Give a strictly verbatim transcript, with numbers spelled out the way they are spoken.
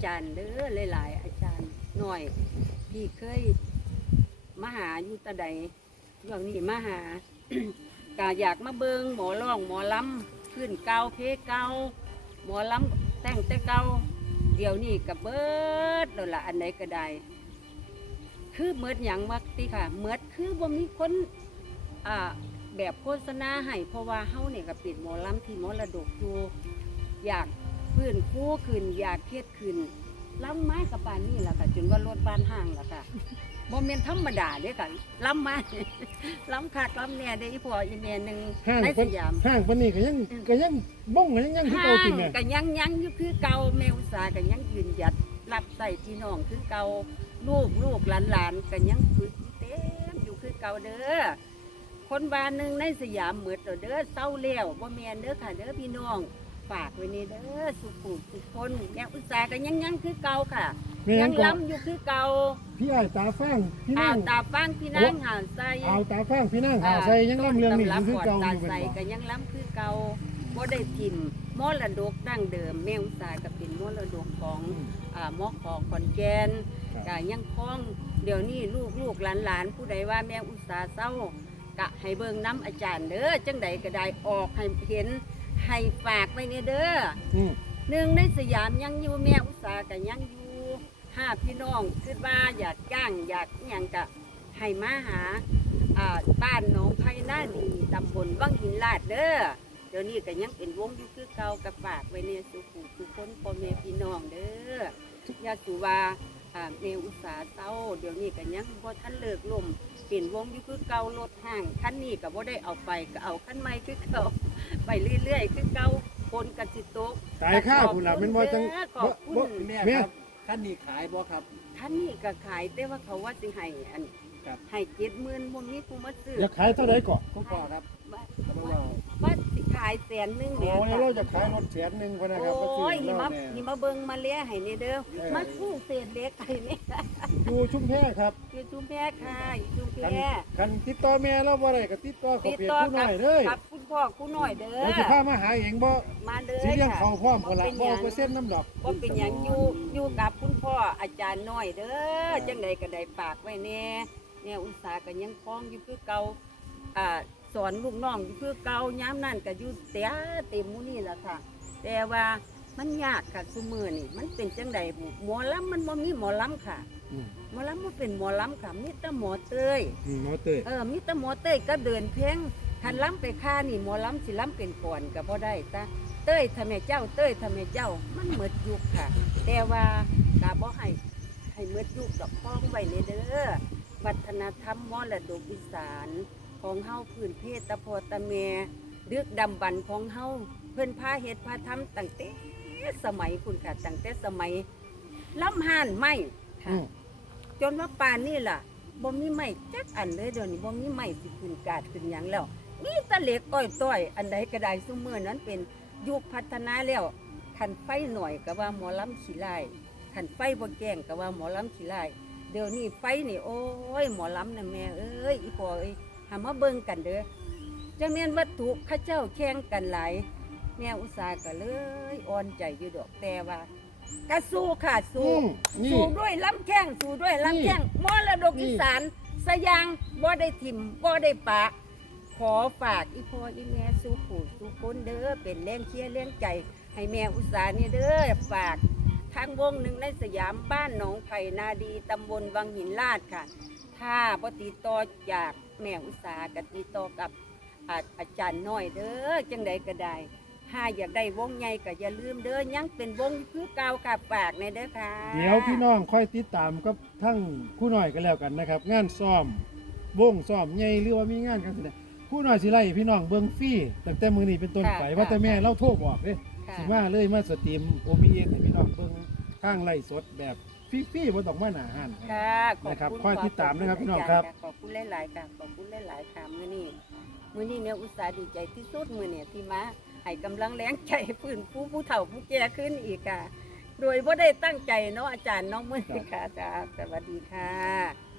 จารย์เด้อหลายๆอาจารย์หน่อยที่เคยมาหาอยู่ตะใดช่วงนี้มาหา ก็อยากมาเบิงหมอร้องหมอลำขึ้นเก่าเพเก่าหมอลำแต่งแต่เก่าเดี๋ยวนี้กับเบิดแล้วล่ะอันไหนก็ได้คือเมิดอย่างมักติค่ะเมิดคือบ่มีคนอ่าแบบโฆษณาให้เพราะว่าเฮาเนี่ยก็ปิดหมอลำที่มรดกอยู่อยากพื้นฟูขึ้นอยากเฮ็ดขึ้นลำไม้กับปานนี่แหละค่ะจนว่ารถบ้านห้างแล้วค่ะบ่แม่นธรรมดาเด้อค่ะลำมา ลำคักลำแน่ได้อีพ่ออีแม่หนึงห้างในเพิ่สนยามห้างเพิ่นนี่ก็ยังก็ยังบ้งก็ยังยังคือห้าเก่าจริงงแม่ก็ยังยังอยู่คือเก่าแม่อุตสาหก็ยังยืนหยัดรับใส่พี่น้องคือเก่าลูกลูกหลานหลานก็ยังฝึกเต็มอยู่คือเก่าเด้อคนบ้านหนึงในสยามเหมือดแล้วเด้อเศร้าแล้วบ่แม่นเด้อค่ะเด้อพี่น้องฝากไว้นี่เด้อสุขุมทุกคนแม่อุตสาหก็ยังยังคือเก่าค่ะแม่ยัยัง งก็ล้ำอยู่คือเก่าพี่อ้ายตาฟางพี่อ่านั่งตาฟังพี่นางหาใส่เอาตาฟางพี่นั่งหาใส่ยังล่ำเรื่องนี้อยู่คือเก่าอยู่ใส่เป็นบ่ก็ยังล้ำคือเก่าบ่ได้ทิมมรดกดั้งเดิมแม่อุตสาหก็เป็นมรดกของอ่าหมอของขอนแก่นก็ยังคล้องเดี๋ยวนี้ลูกลูกหลานหลานผู้ใดว่าแม่อุตสาหเศร้ากะให้เบิ่งน้ำอาจารย์เด้อจังใดก็ได้ออกให้เห็นให้ฝากไว้เนี่ยเด้ออืมหนึ่งในสยามยังอยู่แม่อุตสาหก็ยังอยู่ห้าพี่น้องคิดว่าอยากจ้างอยากอหย่างกะให้มาหาอ่าบ้านหนองไผ่หน้าดีตำบลวังหินลาดเด้อเดี๋ยวนี้ก็ยังเป็นวงอยู่คือเก่ากับฝากไว้ในสุขุทุกคนพ่อแม่พี่น้องเด้อยาสุว่าอ่าแม่อุตสาหเศร้าเดี๋ยวนี้ก็ยังบ่ทันเลิกลมเป็นวงอยู่คือเก่ารถห้างคันนี้ก็บ่ได้เอาไปก็เอาคันใหม่คือเก่าไปเรื่อยๆคือเก่าคนกันสิตกตายข้าพุ่นล่ะแม่นบ่จังขอบคุบ่ณแม่แม่ครับท่านนี่ขายบ่ครับท่านนี่ก็ขายแต่ว่าเขาว่าสิให้อันครับให้เจ็ดหมื่นบ่มีผู้มาซื้ออยากขายเท่าใดก่อนคุณพ่อครับว่าเพราะว่าว่าว่าสิขายแสนหนึงโอ้แหม่ยเราจะขายรถแสนหนึงพุ่นนะครับบ่ซื้โอ้อยนี่เรามาแน่นี่มาเบิ่งมาเลี้ยให้นี่เด้อเออมาซื้อเศษเล็กให้นี่อยู่ชุมแพครับอยู่ชุมแพค่ะอยู่ชุมแพคันคันติดต่อแม่เราบ่ได้ก็ติดต่อเขาติดเพจต่อผู้กัน้อยเด้อกับคุณพ่อคุณน้อยเด้อเราสิพามาหาเองบ่มาเลยสิเลี้ยงค่ะเขาพร้อมพุ่นล่ะเป็นบ่หยัเอางเปอร์เซ็นต์น้ำดอกว่าเป็นอย่างอยู่อยู่กับคุณพ่ออาจารย์น้อยเด้อจังใดก็ได้ฝากไว้แน่เนี่ยอุตสาหก็ยังคล้องอยู่คือเก่าอ่าสอนลูกน้องอยู่คือเก่าย้ำนั่นก็อยู่เต็มเต็มหมูนี่แหละค่ะ แต่ว่ามันยากค่ะซุมือนี่มันเป็นจังใดบุหมอลำมันบ่มีหมอลำค่ะอืมหมอลำมันเป็นหมอลำค่ะมีแต่หมอเตยอืมหมอเตยเออมีแต่หมอเตยก็เดินเพลงคันล้ำไปค่านี่หมอล้ำสิล้ำเป็นก่อนก็บ่ได้ตาเต้ยทำไมเจ้าเต้ยทำไมเจ้ามันหมดยุคค่ะ แต่ว่ากาบ่ให้ให้หมดยุคดอกพ้องไว้ในเด้อวัฒนธรรมมรดกอีสานของเฮาพื้นเพตะโพตะแมดึกดำบรรพ์ของเฮาเพิ่นพาเฮ็ดพาทำตั้งแต่สมัยคุณค่ะตั้งแต่สมัยล้ำห่านไม้อืค่ะมจนว่าป่านนี่ล่ะบ่มีไม้จักอันเลยเดี๋ยวนี้บ่มีไม้สิขึ้นกาดขึ้นหยังแล้วมีแตะเหล็กอ้อยต้อยอันใดก็ได้ซุมื้อนั้นเป็นยุคพัฒนาแล้วคันไฟหน่อยก็ว่าหมอลำขี้ลายคันไฟบ่แกล้งก็ว่าหมอลำขี้ลายเดี๋ยวนี้ไฟนี่โอ้ยหมอลำน่ะแม่เอ้ยอีพ่อเอ้ยหามาเบิ่งกันเด้อจังแม่นวัตถุเข้าเจ้าแข่งกันหลายแม่อุตสาหก็เลยอ่อนใจอยู่ดอกแต่ว่าก็สู้ค่ะอืสู้มนี่สู้ด้วยลำแข้งสู้ด้วยลำแข้งมรดกนี่อีสานสยางบ่ได้ถิ่มบ่ได้ปะ ขอฝากอีพ่ออีแม่สู้ผู้สู้คนเด้อเป็นแรงเชียร์แรงใจ ให้แม่อุตสาหนี่เด้อฝากทางวงหนึ่งในสยามบ้านหนองไผ่นาดีตำบลวังหินลาดค่ะ ถ้าบ่ติดต่อจากแม่อุตสาหก็ติดต่อกับอาอาจารย์น้อยเด้อจังใดก็ได้ ถ้าอยากได้วงใหญ่ก็อย่าลืมเด้อยังเป็นวงคือเก่าค่ะฝากในเด้อค่ะเดี๋ยวพี่น้องค่อยติดตามกับทั้งคู่หน่อยกันแล้วกันนะครับ งานซ้อมวงซ้อมใหญ่หรือว่ามีงานกันสิเนี่ยคู่หน่อยสิไล่พี่น้องเบิ่งฟรีตั้งแต่มื้อนี้เป็นต้นไปว่าแต่แม่เราโทรบอกเด้ค่ะสิมาเลยมาสตรีมโอมีเอ็กให้พี่น้องเบิ่งข้างไล่สดแบบฟรีๆบ่ต้องมาหน้าห้านครับค่ะขอบนะครับคุณคอยติดตามนะครับพี่น้องครับขอบคุณหลายๆค่ะขอบคุณหลายๆค่ะมื้อนี้มื้อนี้เนี่ยอุตส่าห์ดีใจที่สุดมื้อเนี่ยที่มาให้กำลังแรงใจฟื้นฟูผู้เฒ่าผู้แก่ขึ้นอีกค่ะ โดยบ่ได้ตั้งใจเนาะอาจารย์น้องมื้อนี้ค่ะจ้าสวัสดีค่ะ